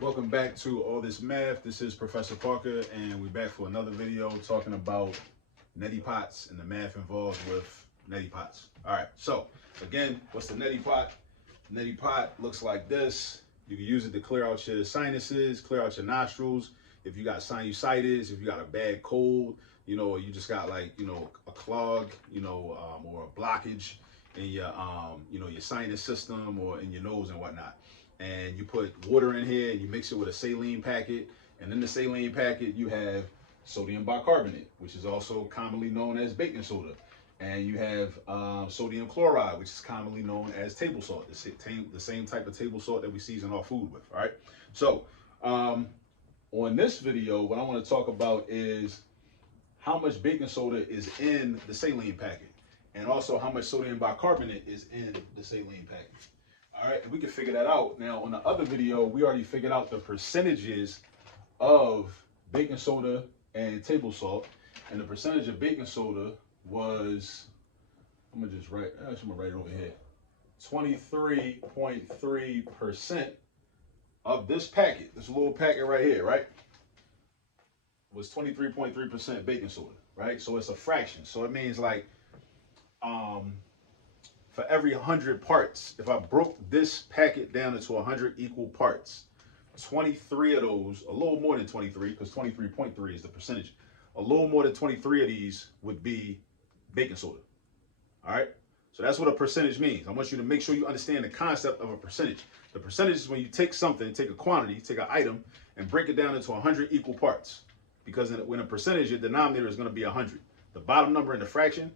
Welcome back to All This Math. This is Professor Parker, and we're back for another video talking about neti pots and the math involved with neti pots. All right, so again, what's the neti pot? Neti pot looks like this. You can use it to clear out your sinuses, clear out your nostrils. If you got sinusitis, if you got a bad cold, or you just got like, a clog, or a blockage in your, your sinus system or in your nose and whatnot. And you put water in here and you mix it with a saline packet. And in the saline packet, you have sodium bicarbonate, which is also commonly known as baking soda. And you have sodium chloride, which is commonly known as table salt, the same type of table salt that we season our food with, all right? So on this video, what I want to talk about is how much baking soda is in the saline packet, and also how much sodium bicarbonate is in the saline packet. All right, and we can figure that out. Now, on the other video, we already figured out the percentages of baking soda and table salt. And the percentage of baking soda was, I'm gonna write it over here. 23.3% of this packet, this little packet right here, right? Was 23.3% baking soda, right? So it's a fraction. So it means like, for every 100 parts, if I broke this packet down into 100 equal parts, 23 of those, a little more than 23, because 23.3 is the percentage, a little more than 23 of these would be baking soda. All right? So that's what a percentage means. I want you to make sure you understand the concept of a percentage. The percentage is when you take something, take a quantity, take an item, and break it down into 100 equal parts. Because when a percentage, your denominator is going to be 100. The bottom number in the fraction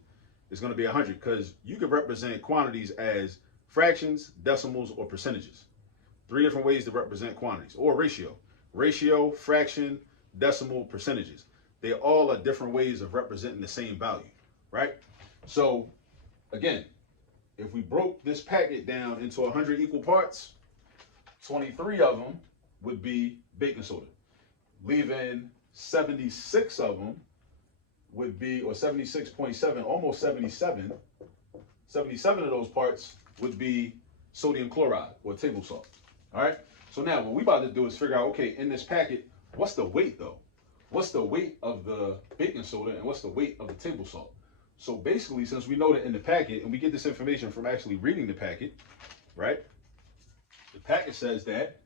is going to be 100, because you can represent quantities as fractions, decimals, or percentages. 3 different ways to represent quantities, or ratio. Ratio, fraction, decimal, percentages. They all are different ways of representing the same value, right? So again, if we broke this packet down into 100 equal parts, 23 of them would be baking soda, leaving 76 of them would be, or 76.7, almost 77 of those parts would be sodium chloride or table salt. All right. So now what we about to do is figure out, okay, in this packet, what's the weight though? What's the weight of the baking soda and what's the weight of the table salt? So basically, since we know that in the packet, and we get this information from actually reading the packet, right? The packet says that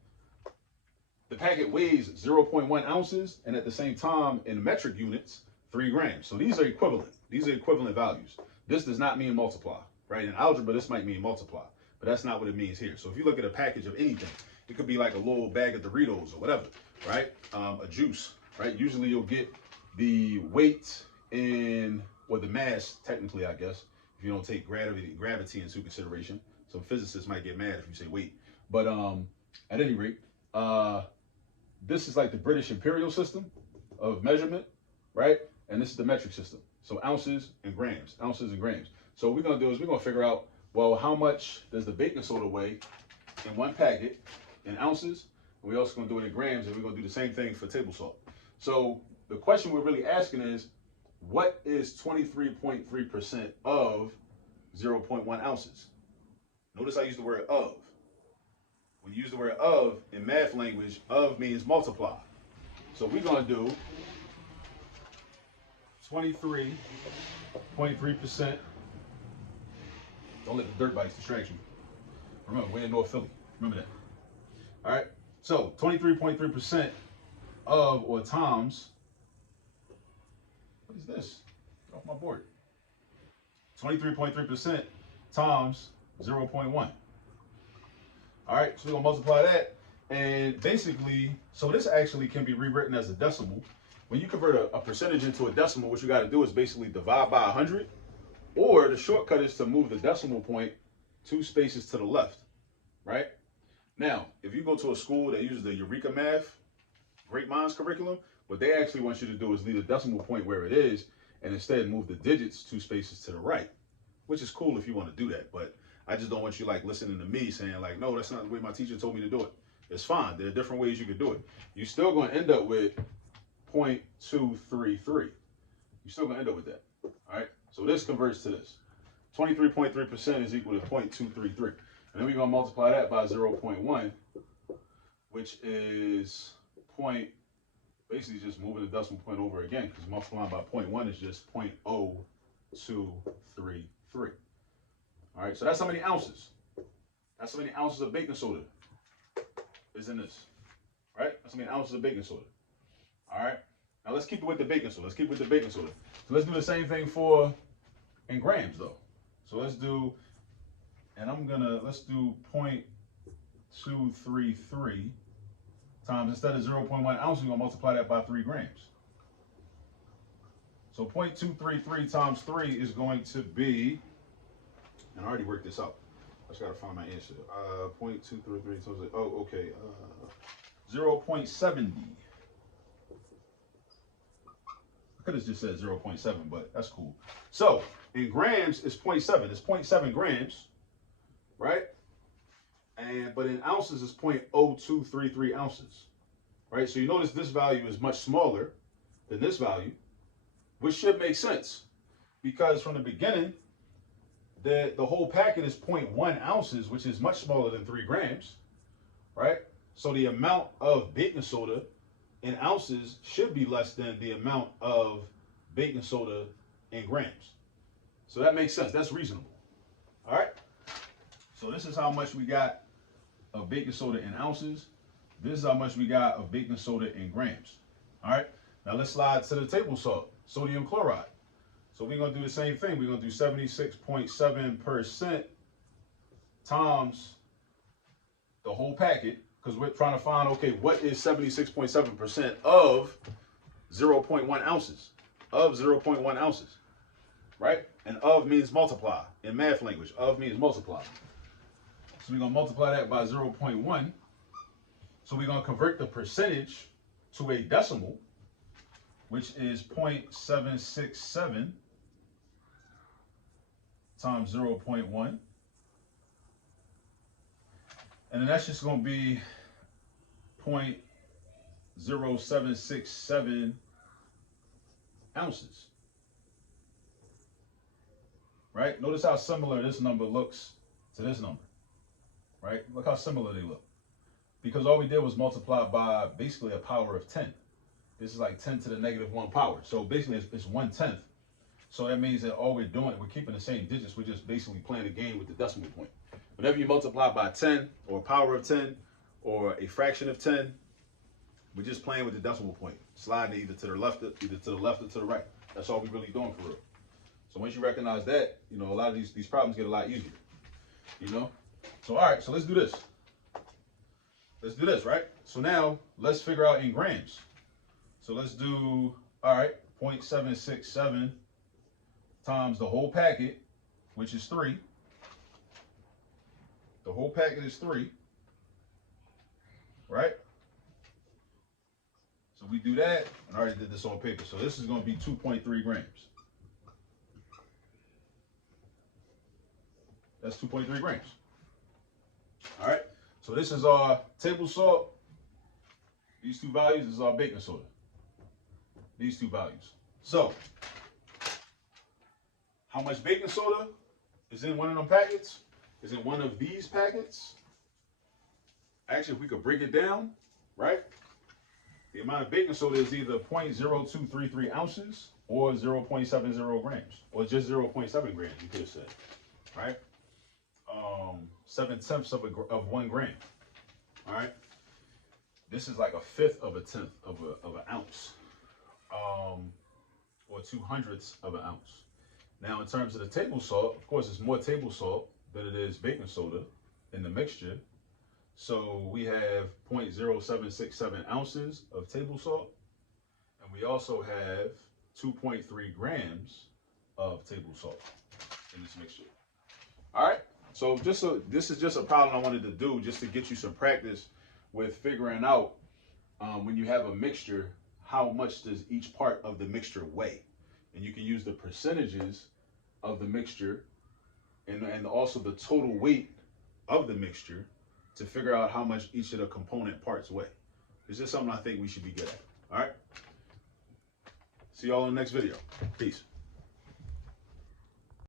the packet weighs 0.1 ounces, and at the same time, in metric units, 3 grams. So these are equivalent. These are equivalent values. This does not mean multiply, right? In algebra, this might mean multiply, but that's not what it means here. So if you look at a package of anything, it could be like a little bag of Doritos or whatever, right? A juice, right? Usually you'll get the weight in, or the mass, technically, I guess, if you don't take gravity into consideration. Some physicists might get mad if you say weight. But at any rate, this is like the British imperial system of measurement, right? And this is the metric system. So ounces and grams, ounces and grams. So what we're gonna do is we're gonna figure out, well, how much does the baking soda weigh in one packet in ounces? And we're also gonna do it in grams, and we're gonna do the same thing for table salt. So the question we're really asking is, what is 23.3% of 0.1 ounces? Notice I use the word of. When you use the word of in math language, of means multiply. So we're gonna do 23.3%. Don't let the dirt bites distract you. Remember, we're in North Philly. Remember that. All right. So 23.3% of, or times, what is this? Get off my board. 23.3% times 0.1. All right. So we're going to multiply that. And basically, so this actually can be rewritten as a decimal. When you convert a percentage into a decimal, what you got to do is basically divide by 100, or the shortcut is to move the decimal point 2 spaces to the left, right? Now, if you go to a school that uses the Eureka Math, Great Minds curriculum, what they actually want you to do is leave the decimal point where it is, and instead move the digits 2 spaces to the right, which is cool if you want to do that. But I just don't want you like listening to me saying like, no, that's not the way my teacher told me to do it. It's fine. There are different ways you could do it. You're still going to end up with 0.233. You're still going to end up with that. All right. So this converts to this. 23.3% is equal to 0.233. And then we're going to multiply that by 0.1. which is basically just moving the decimal point over again, because multiplying by 0.1 is just 0.0233. All right, so that's how many ounces. That's how many ounces of baking soda is in this. Right? That's how many ounces of baking soda. All right. Now let's keep it with the baking soda. Let's keep it with the baking soda. So let's do the same thing in grams though. So let's do, let's do 0.233 times, instead of 0.1 ounces, we're gonna multiply that by 3 grams. So 0.233 times 3 is going to be, and I already worked this out. I just gotta find my answer. 0.233 times, oh, okay. 0.70. I could have just said 0.7, but that's cool. So in grams, it's 0.7. It's 0.7 grams, right? But in ounces, it's 0.0233 ounces, right? So you notice this value is much smaller than this value, which should make sense, because from the beginning, the whole packet is 0.1 ounces, which is much smaller than 3 grams, right? So the amount of baking soda in ounces should be less than the amount of baking soda in grams. So that makes sense. That's reasonable. All right. So this is how much we got of baking soda in ounces. This is how much we got of baking soda in grams. All right. Now let's slide to the table salt, sodium chloride. So we're going to do the same thing. We're going to do 76.7% times the whole packet, because we're trying to find, okay, what is 76.7% of 0.1 ounces? Of 0.1 ounces, right? And of means multiply. In math language, of means multiply. So we're going to multiply that by 0.1. So we're going to convert the percentage to a decimal, which is 0.767 times 0.1. And then that's just going to be 0.0767 ounces. Right? Notice how similar this number looks to this number. Right? Look how similar they look. Because all we did was multiply by basically a power of 10. This is like 10 to the negative 1 power. So basically it's 1/10. So that means that all we're doing, we're keeping the same digits. We're just basically playing the game with the decimal point. Whenever you multiply by 10 or a power of 10 or a fraction of 10, we're just playing with the decimal point. Sliding either to the left or to the right. That's all we're really doing for real. So once you recognize that, you know, a lot of these problems get a lot easier. You know? So all right, so let's do this. Let's do this, right? So now let's figure out in grams. So let's do, all right, 0.767 times the whole packet, which is 3. The whole packet is 3, right? So we do that, and I already did this on paper. So this is going to be 2.3 grams. That's 2.3 grams. All right. So this is our table salt. These two values is our baking soda. These two values. So how much baking soda is in one of them packets? Is in one of these packets? Actually, if we could break it down, right? The amount of baking soda is either 0.0233 ounces or 0.70 grams, or just 0.7 grams, you could have said, right? 7/10 of 1 gram. All right. This is like 1/5 of a tenth of an ounce, or 2/100ths of an ounce. Now, in terms of the table salt, of course, it's more table salt than it is baking soda in the mixture. So we have 0.0767 ounces of table salt, and we also have 2.3 grams of table salt in this mixture. All right. So this is just a problem I wanted to do just to get you some practice with figuring out when you have a mixture, how much does each part of the mixture weigh? And you can use the percentages of the mixture and also the total weight of the mixture to figure out how much each of the component parts weigh. It's just something I think we should be good at. All right. See y'all in the next video. Peace.